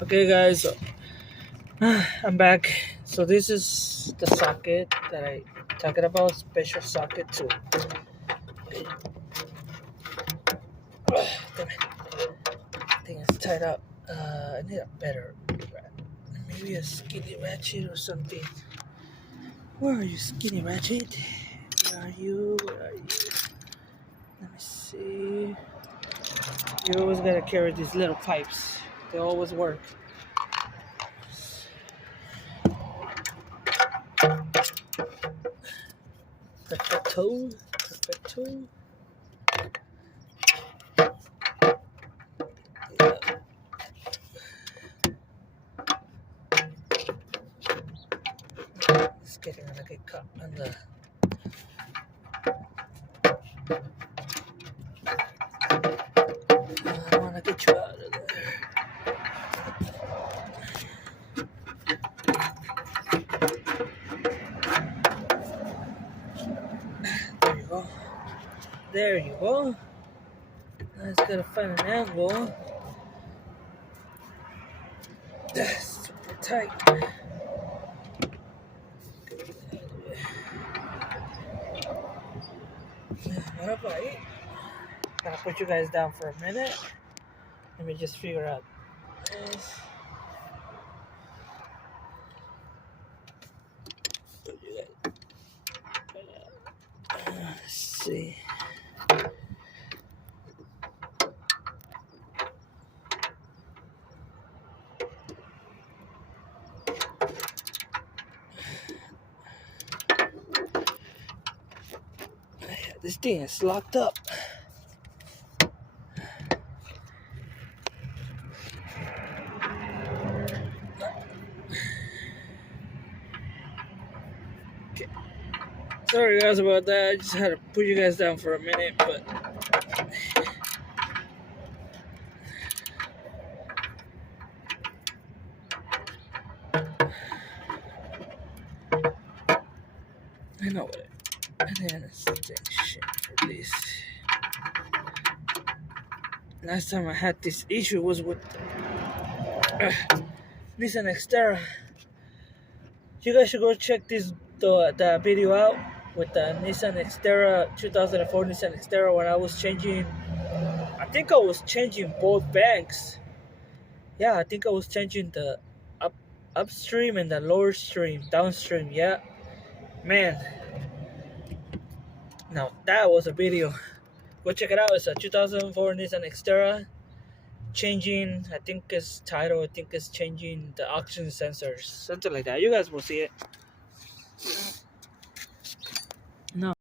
Okay, guys, so, I'm back. So this is the socket that I talking about. Special socket too. Damn it, I think it's tied up. I need a better, maybe a skinny ratchet or something. Where are you, skinny ratchet? Where are you? Where are you? Let me see. You always gotta carry these little pipes. They always work. Perfecto. Perfecto. Yeah. It's getting gonna get caught on the. I wanna get you out of there. There you go. There you go. I just gotta find an angle. That's super tight. What about it? Gotta put you guys down for a minute. Let me just figure out this. Let's see. This thing is locked up. Okay. Sorry guys about that. I just had to put you guys down for a minute, but I know what it. I didn't shit for this. Last time I had this issue was with Nissan Xterra. You guys should go check the video out with the Nissan Xterra 2004 Nissan Xterra when I was changing. I think I was changing both banks. Yeah, I think I was changing the upstream and the lower stream, downstream. Yeah, man. Now that was a video. Go check it out. It's a 2004 Nissan Xterra. Changing, I think it's title. I think it's changing the oxygen sensors, something like that. You guys will see it. No.